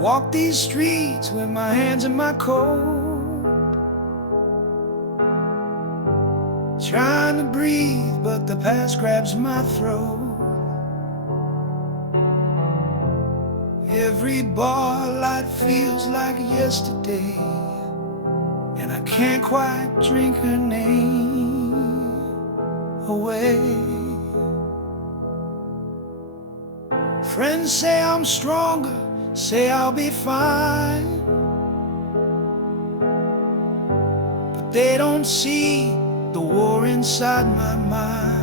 walk these streets with my hands in my coat, trying to breathe, but the past grabs my throat. Every bar light feels like yesterday, and I can't quite drink her name away. Friends say I'm stronger, say I'll be fine, but they don't see the war inside my mind.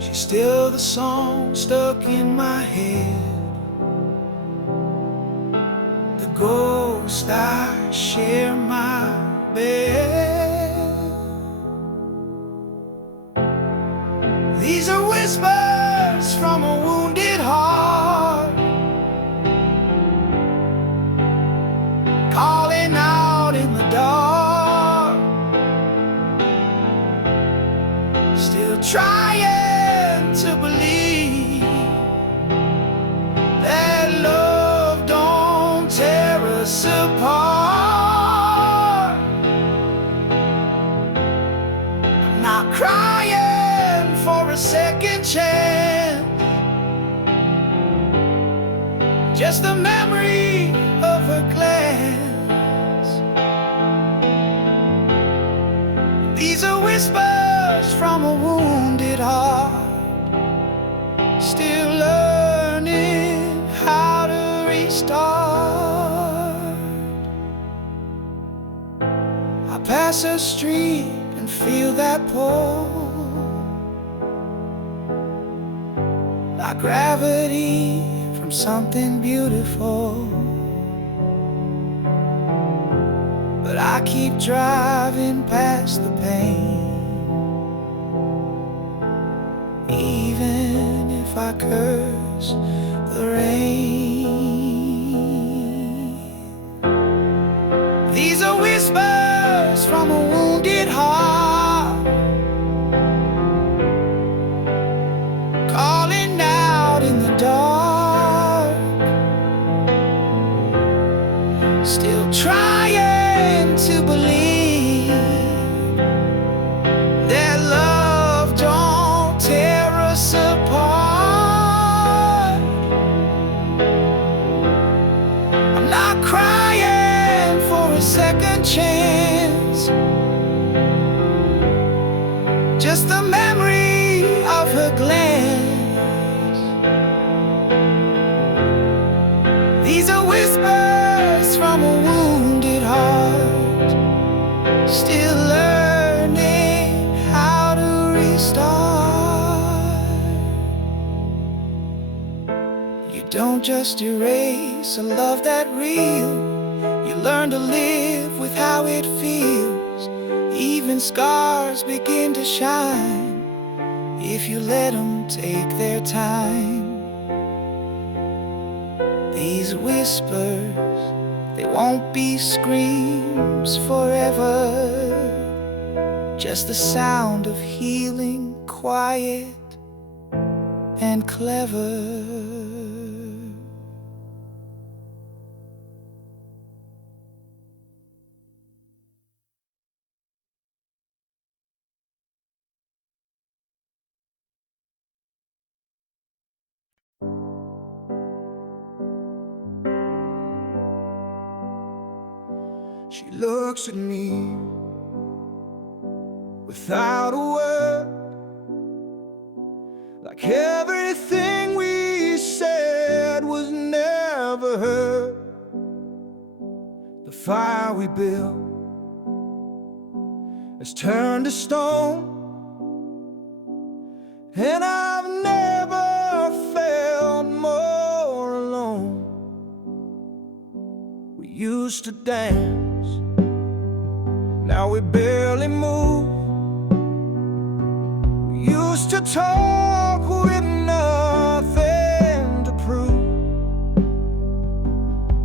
She's still the song stuck in my head, the ghost I share my bed. These are whispers from a wounded heart, calling out in the dark, still trying to believe that love don't tear us apart. I'm not crying for a second chance, just the memory of her glance. These are whispers from a wounded heart, still learning how to restart. I pass a street and feel that pull, like gravity from something beautiful. But I keep driving past the pain, even if I curse the rain. These are whispers from a wounded heart, calling out in the dark, still trying to believe that love don't tear us apart. I'm not crying for a second chance, just the memory of her glance. These are whispers from a wounded heart, still learning how to restart. You don't just erase a love that real, you learn to live with how it feels. Even scars begin to shine if you let them take their time. These whispers, they won't be screams forever, just the sound of healing, quiet and clever. She looks at me without a word, like everything we said was never heard. The fire we built has turned to stone, and I've never felt more alone. We used to dance, now we barely move. We used to talk with nothing to prove.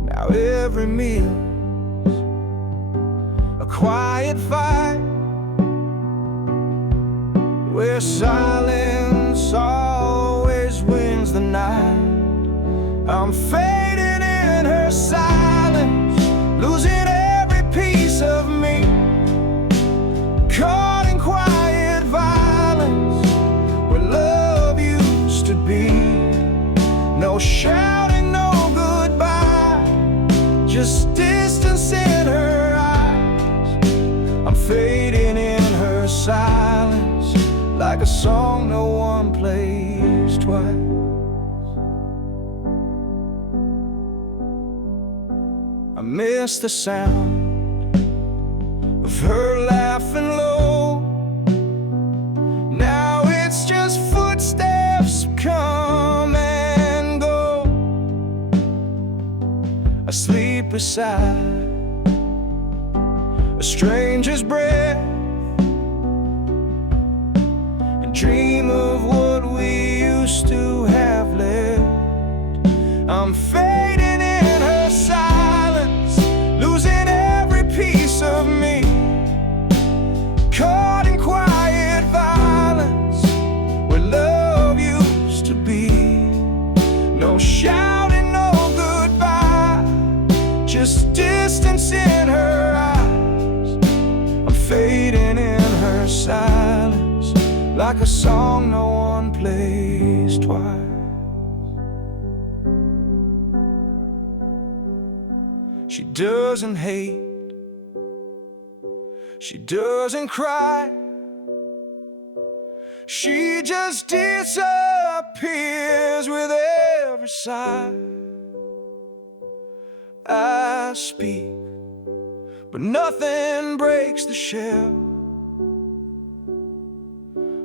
Now every meal's a quiet fight, where silence always wins the night. I'm fading in her silence, losing every piece of me, caught in quiet violence where love used to be. No shouting, no goodbye, just distance in her eyes. I'm fading in her silence, like a song no one plays twice. I miss the sound of her laughing low. Now it's just footsteps come and go. I sleep beside a stranger's breath and dream of what we used to have left. I'm fading in her silence, losing every piece of me, caught in quiet violence where love used to be. No shouting, no goodbye, just distance in her eyes. I'm fading in her silence, like a song no one plays twice. She doesn't hate, she doesn't cry, she just disappears with every sigh. I speak, but nothing breaks the shell,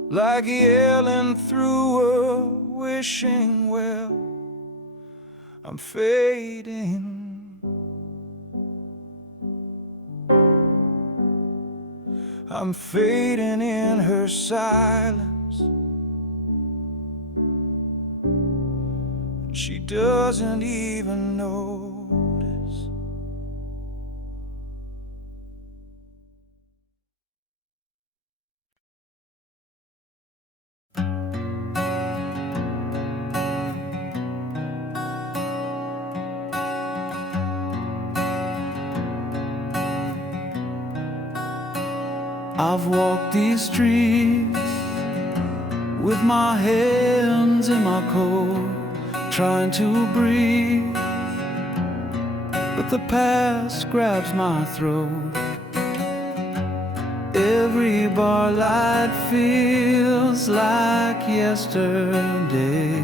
like yelling through a wishing well. I'm fading, I'm fading in her silence, and she doesn't even notice. I've walked these streets with my hands in my coat, trying to breathe, but the past grabs my throat. Every bar light feels like yesterday,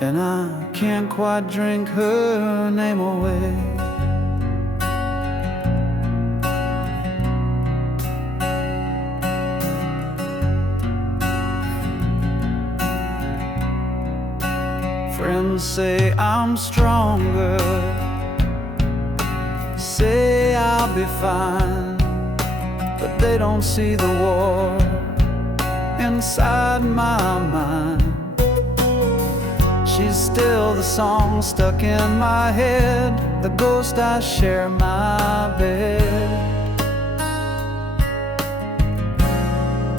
and I can't quite drink her name away. Friends say I'm stronger, say I'll be fine, but they don't see the war inside my mind. She's still the song stuck in my head, the ghost I share my bed.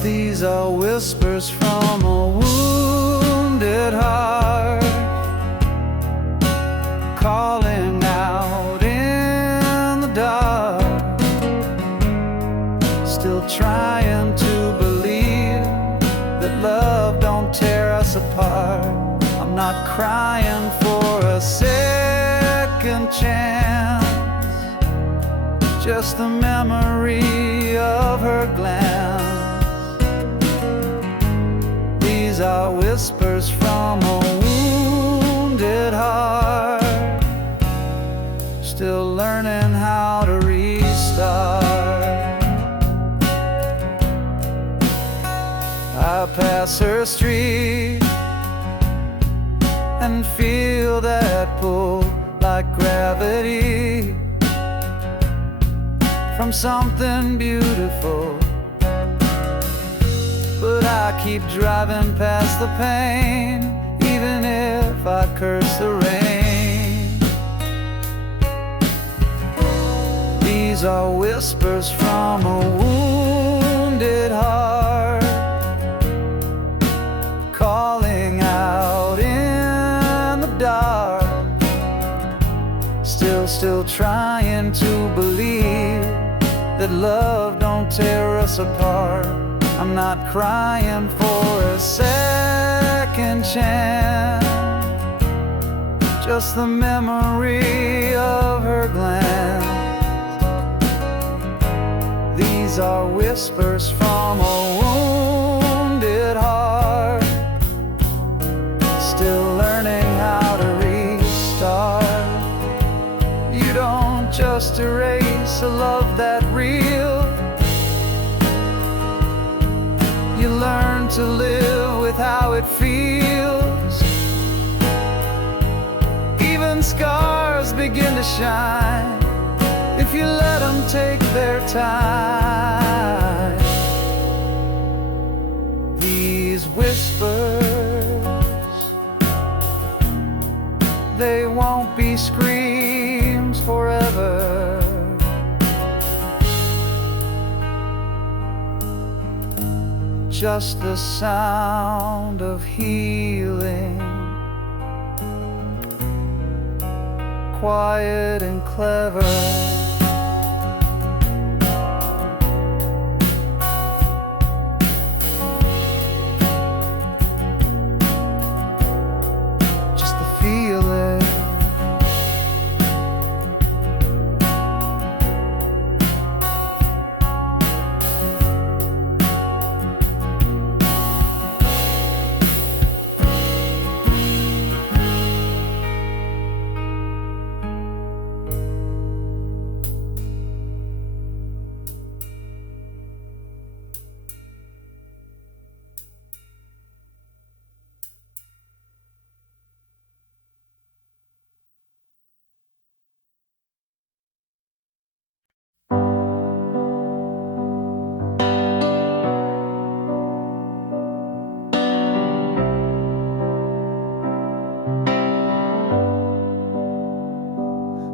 These are whispers from a wounded heart, calling out in the dark, still trying to believe that love don't tear us apart. I'm not crying for a second chance, just the memory of her glance. These are whispers from a wounded heart, still learning how to restart. I pass her street and feel that pull like gravity from something beautiful, but I keep driving past the pain, even if I curse the rain. These are whispers from a wounded heart, calling out in still trying to believe that love don't tear us apart. I'm not crying for a second chance, just the memory of her glance. These are whispers from a wounded heart, still learning how to restart. You don't just erase a love that real, you learn to live with how it feels. Even scars begin to shine if you let them take their time. These whispers, they won't be screams forever. Just the sound of healing, quiet and clever. Just to feel it.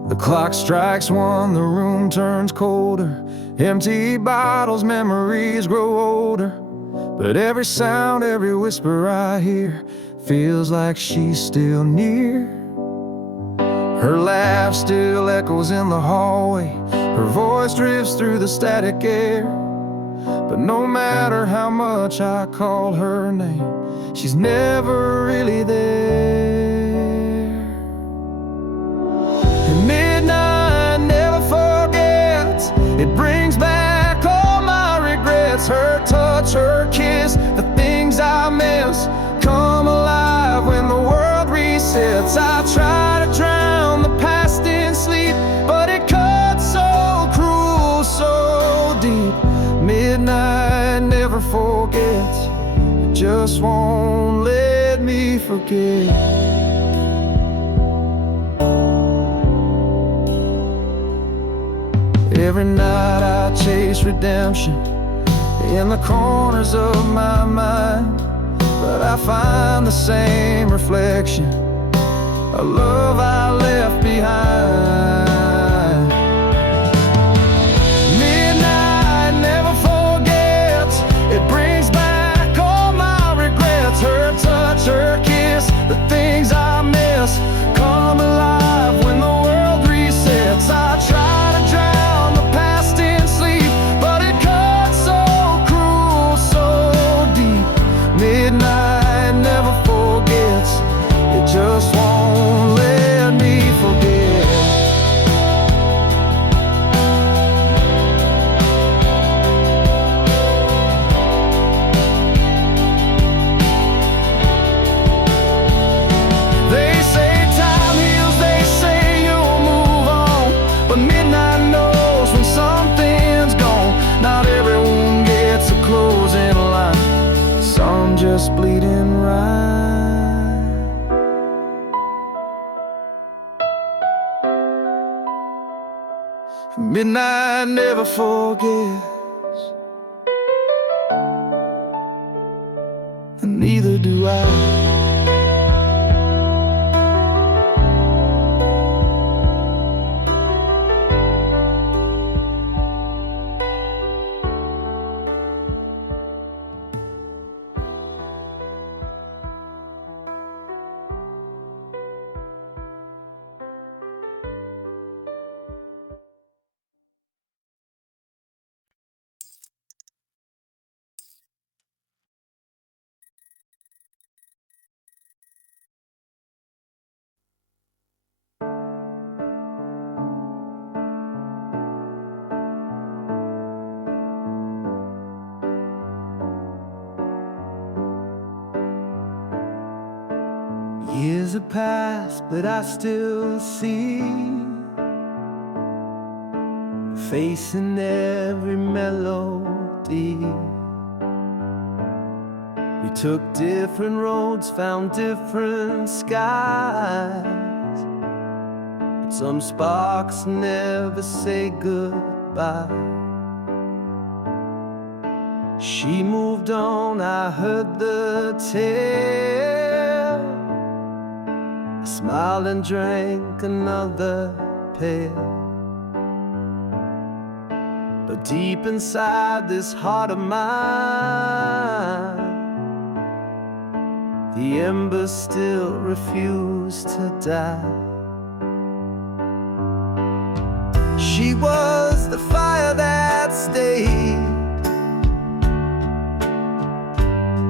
The clock strikes one, the room turns colder. Empty bottles, memories grow older. But every sound, every whisper I hear feels like she's still near. Her laugh still echoes in the hallway, her voice drifts through the static air. But no matter how much I call her name, she's never really there. And midnight never forgets, it brings back all my regrets. Her touch, her kiss, the things I miss come alive when the world resets. I try to drown the past in sleep, but it cuts so cruel, so deep. Midnight never forgets, it just won't let me forget. Every night I chase redemption in the corners of my mind, but I find the same reflection, a love I left behind. Midnight never forgets, it brings back all my regrets. Her touch, her kiss, the things I miss come alive when the world resets. I try to drown the past in sleep, but it cuts so cruel, so deep. Midnight never forgets, it just won't let me forget. They say time heals, they say you'll move on, but midnight knows when something's gone. Not everyone gets a closing line, some just bleeding right. Midnight never forgets, and neither do I. Years have passed, but I still see face in every melody. We took different roads, found different skies, but some sparks never say goodbye. She moved on, I heard the tale. I smiled and drank another pail. But deep inside this heart of mine, the embers still refuse to die. She was the fire that stayed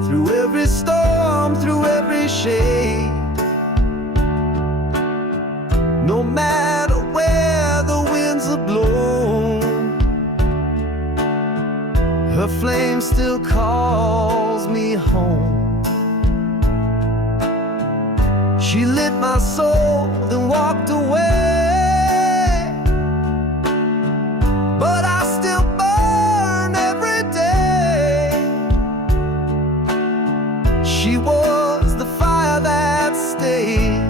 through every storm, through every shade. No matter where the winds have blown, her flame still calls me home. She lit my soul, then walked away, but I still burn every day. She was the fire that stayed,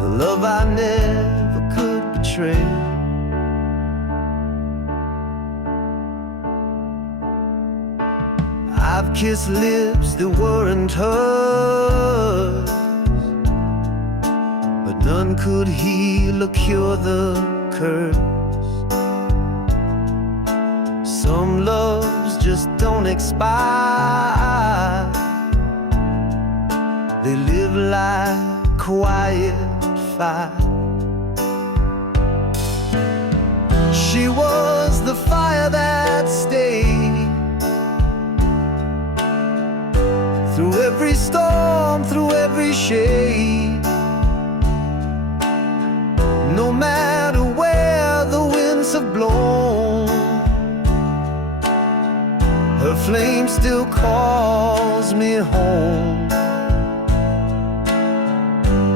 the love I never could betray. I've kissed lips that weren't hers, but none could heal or cure the curse. Some loves just don't expire, they live like quiet fire. She was the fire that stayed through every storm, through every shade. No matter where the winds have blown, her flame still calls me home.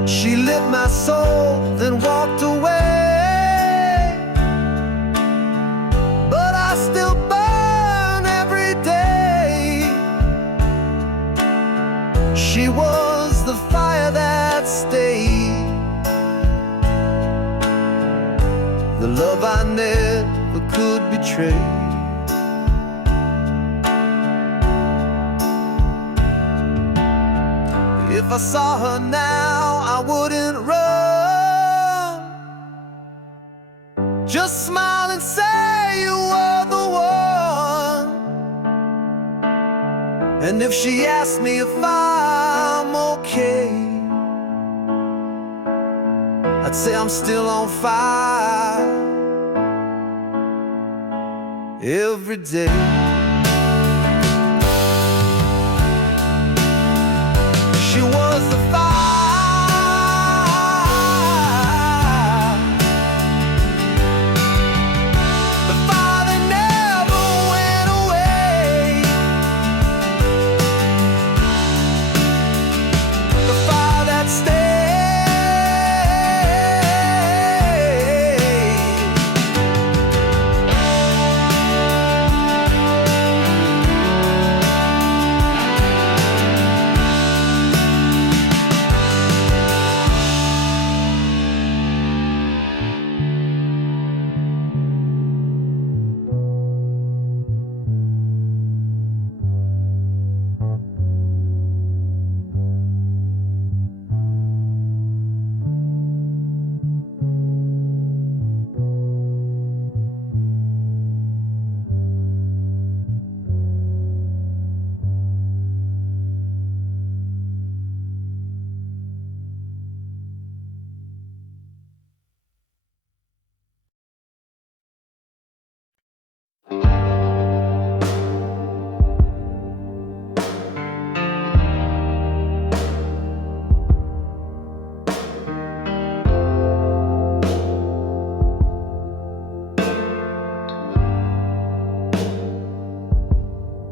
She lit my soul, then walked away, but I still burn every day. She was the fire that stayed, the love I never could betray. If I saw her now, I wouldn't run, just smile and say you were the one. And if she asked me if I'm okay, I'd say I'm still on fire every day. She was the fire, the fire that never went away, the fire that stayed.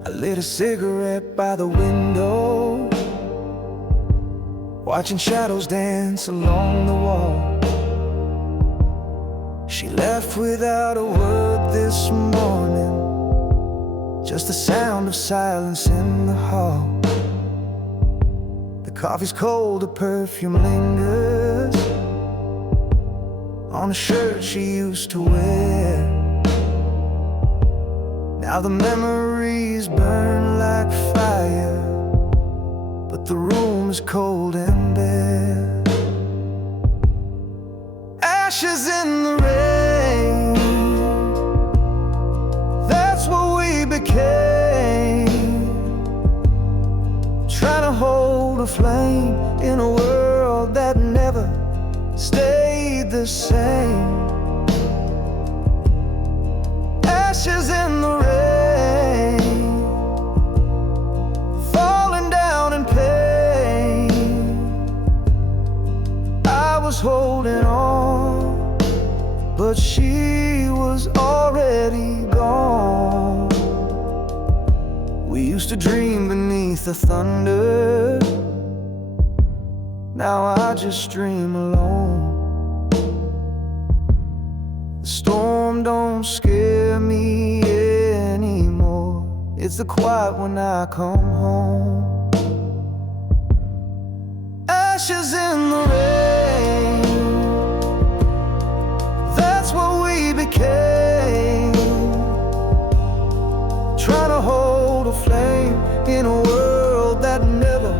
I lit a cigarette by the window, watching shadows dance along the wall. She left without a word this morning, just the sound of silence in the hall. The coffee's cold, the perfume lingers on a shirt she used to wear. Now the memories burn like fire, but the room is cold and bare. Ashes in the rain, that's what we became. Trying to hold a flame in a world that never stayed the same. Ashes in the rain, falling down in pain. I was holding on, but she was already gone. We used to dream beneath the thunder, now I just dream alone. The storm don't scare me anymore, it's the quiet when I come home. Ashes in the rain, that's what we became. Trying to hold a flame in a world that never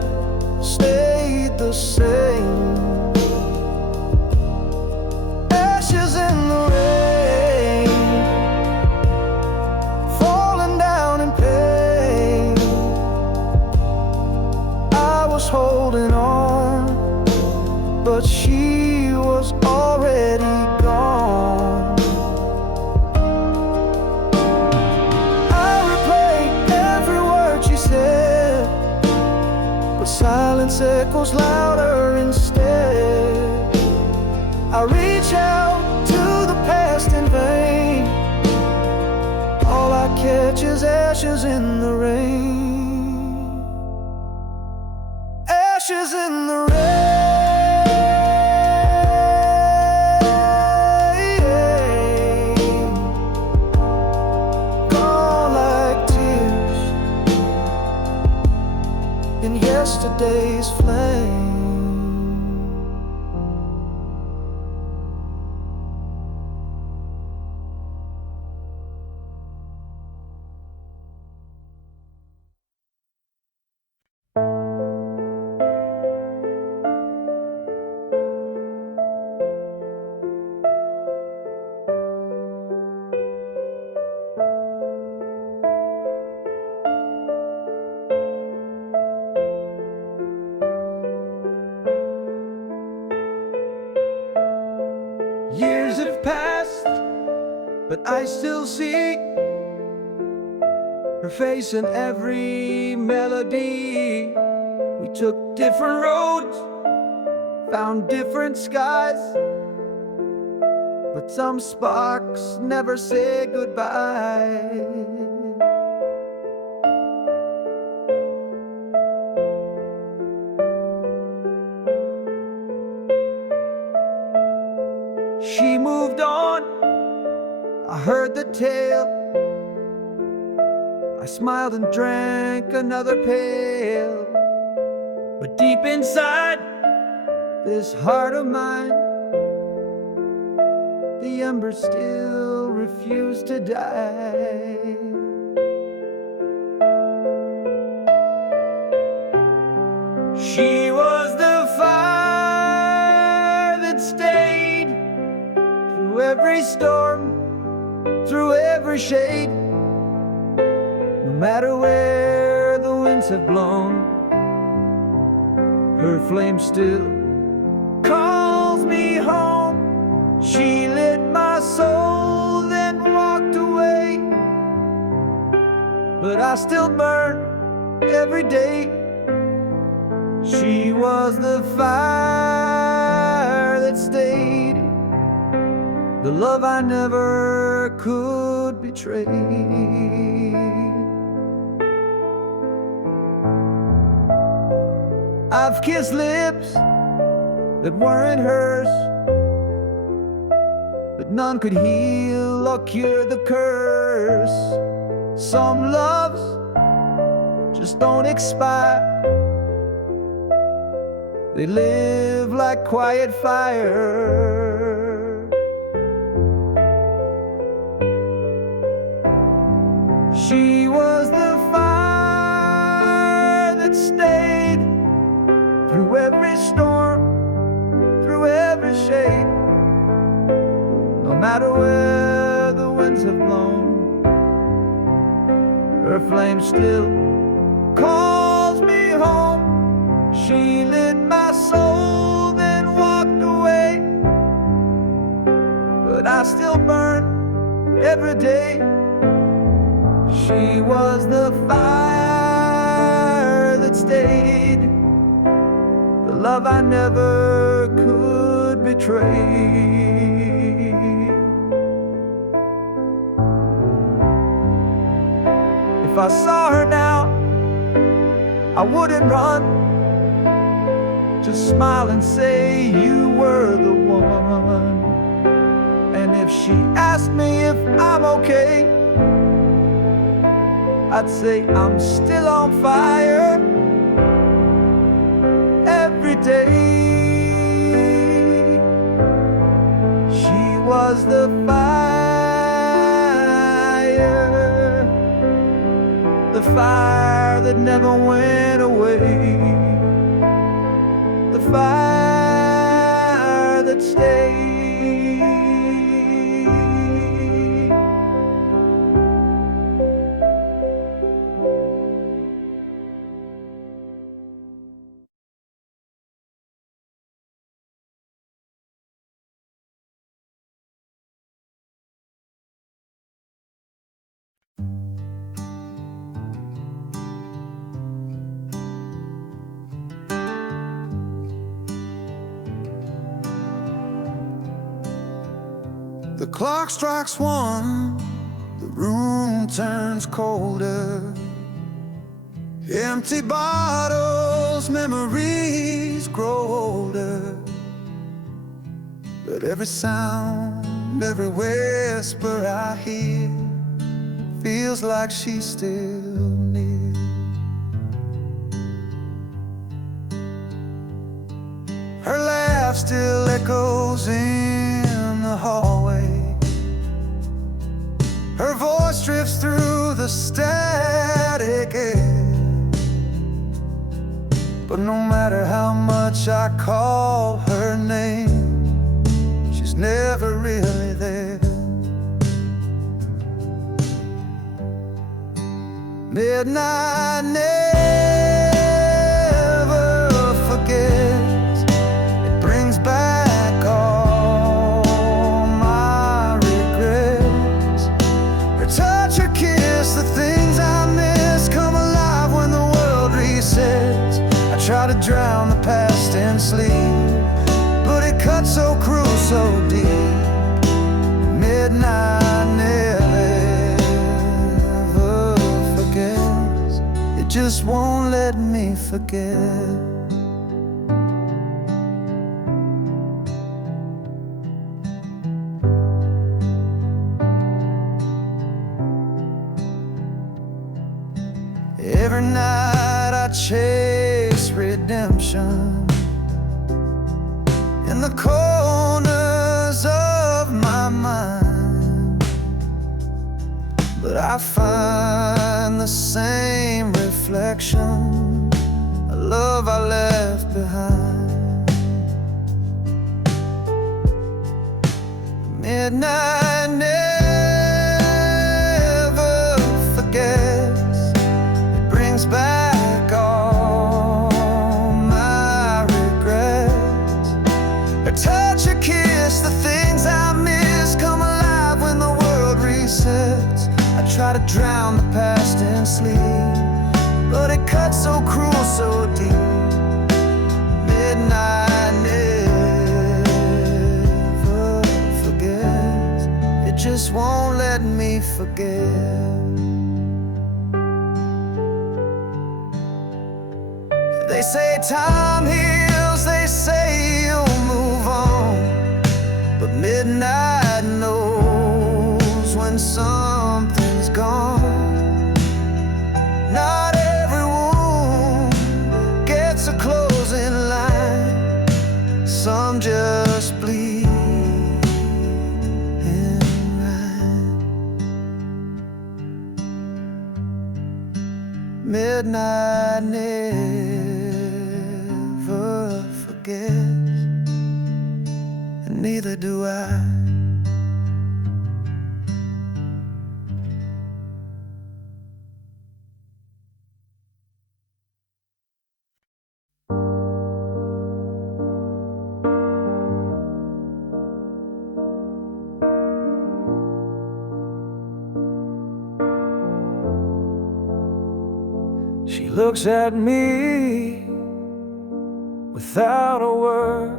stayed the same. Ashes in the rain, falling down in pain. I was holding on, but she was already gone. I replayed every word she said, but silence echoes louder instead. I reach out to the past in vain, all I catch is ashes in the rain. Ashes in the rain, gone like tears in yesterday's flame. Years have passed, but I still see her face in every melody. We took different roads, found different skies, but some sparks never say goodbye. She moved on, I heard the tale. I smiled and drank another pail. But deep inside this heart of mine, the embers still refuse to die. She was the fire that stayed through every storm, through every shade. No matter where the winds have blown, her flame still calls me home. She lit my soul, then walked away, but I still burn every day. She was the fire that stayed, the love I never could betray. I've kissed lips that weren't hers, but none could heal or cure the curse. Some loves just don't expire. They live like quiet fire. She was the fire that stayed through every storm, through every shade. No matter where the winds have blown, her flame still calls me home. She lit my soul, then walked away, but I still burn every day. She was the fire that stayed, the love I never could betray. If I saw her now, I wouldn't run, just smile and say you were the one. And if she asked me if I'm okay, I'd say I'm still on fire every day. She was the fire, the fire that never went away, the fire that stayed. The clock strikes 1, the room turns colder. Empty bottles, memories grow older. But every sound, every whisper I hear feels like she's still near. Her laugh still echoes in the hallway. Her voice drifts through the static air. But no matter how much I call her name, she's never really there. Midnight never forgets. It brings back all my regrets. Her touch, her kiss, the things I miss come alive when the world resets. I try to drown the past in sleep, but it cuts so cruel, so deep. Midnight never forgets. It just won't let me forget. Every night I chase redemption in the corners of my mind, but I find the same reflection, a love I left behind. Midnight never forgets. It brings back all my regrets. Her touch, her kiss, the things I miss come alive when the world resets. I try to drown the past in sleep, but it cuts so cruel, so deep. Midnight never forgets. It just won't let me forget. They They say time heals, they say you'll move on, but midnight knows when something's gone. Not every wound gets a closing line. Some just bleed and rhyme. Midnight never forgets, and neither do I. She looks at me without a word,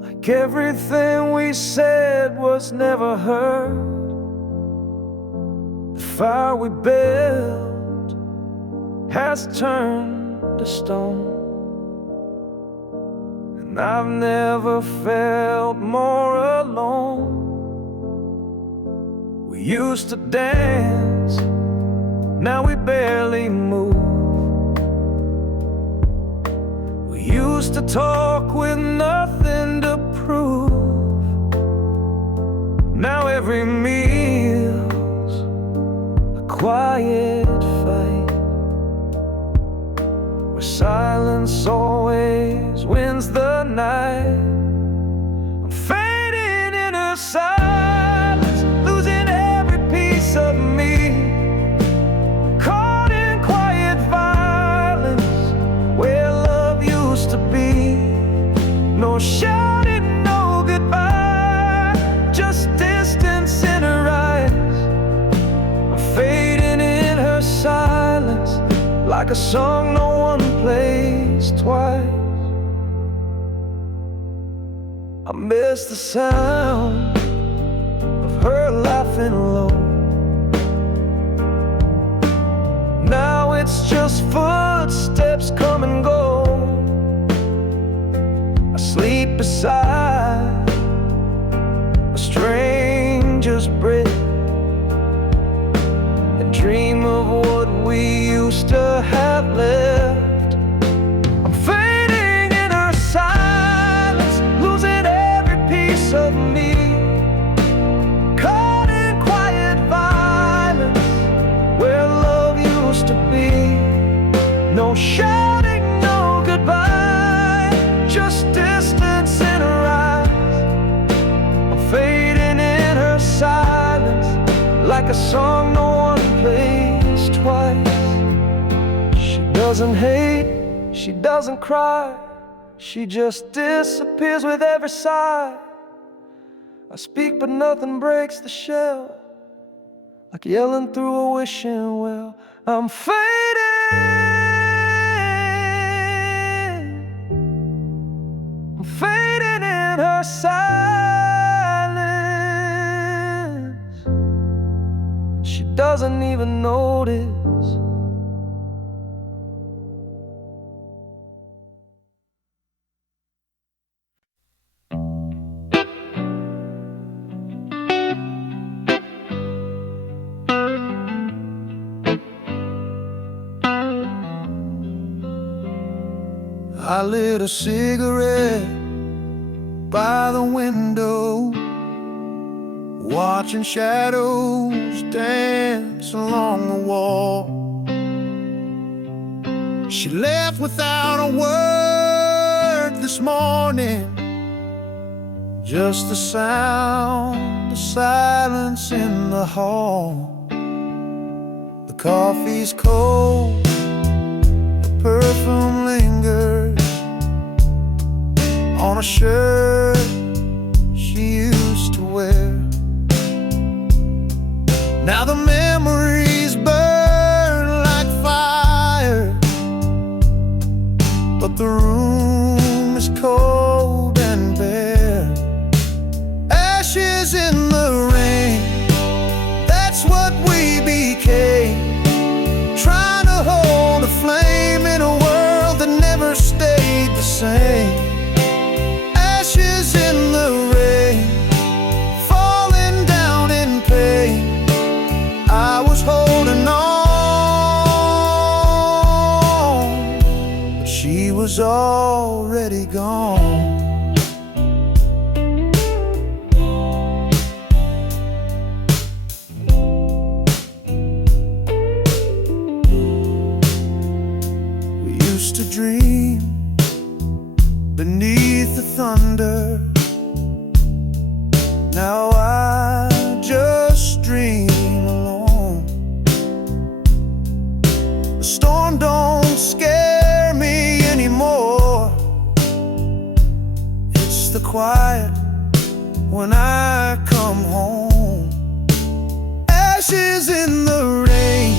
like everything we said was never heard. The fire we built has turned to stone, and I've never felt more alone. We used to dance, now we barely move. We used to talk with nothing to prove. Now every meal's a quiet fight, where silence always wins the night. I'm fading in her silence, losing every piece of me. No shouting, no goodbye, just distance in her eyes. I'm fading in her silence, like a song no one plays twice. I miss the sound of her laughing low. Now it's just footsteps come and go. Sleep beside a stranger's bed and dream of what we used to have left. I'm fading in her silence, losing every piece of me, caught in quiet violence where love used to be. No shouting, no goodbye, just distance in her eyes. I'm fading in her silence, like a song no one plays twice. She doesn't hate, she doesn't cry, she just disappears with every sigh. I speak but nothing breaks the shell, like yelling through a wishing well. I'm fading, fading in her silence. She doesn't even notice. I lit a cigarette by the window, watching shadows dance along the wall. She left without a word this morning, just the sound, the silence in the hall. The coffee's cold, the perfume lingers on a shirt she used to wear. Now the memories burn like fire, but the room is cold and bare. Ashes in the rain, that's what we became, trying to hold a flame was already gone. We used to dream beneath the thunder. Now I just dream alone. The storm don't scare me anymore. It's the quiet when I come home. Ashes in the rain,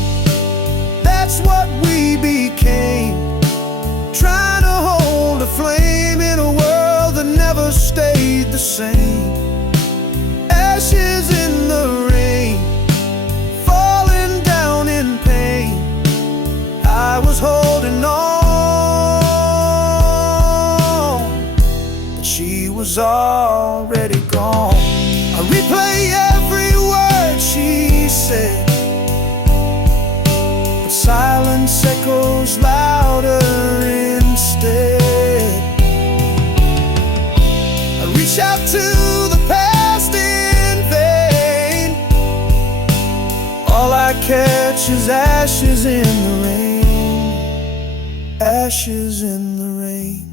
that's what we became. Trying to hold a flame in a world that never stayed the same. Ashes in the rain, falling down in pain. I was holding on, but she was already gone. I replay every word she said, but silence echoes louder instead. I reach out to the past in vain. All I catch is ashes in the rain. Ashes in the rain.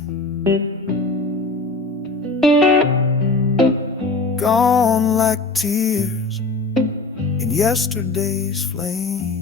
Gone like tears in yesterday's flame.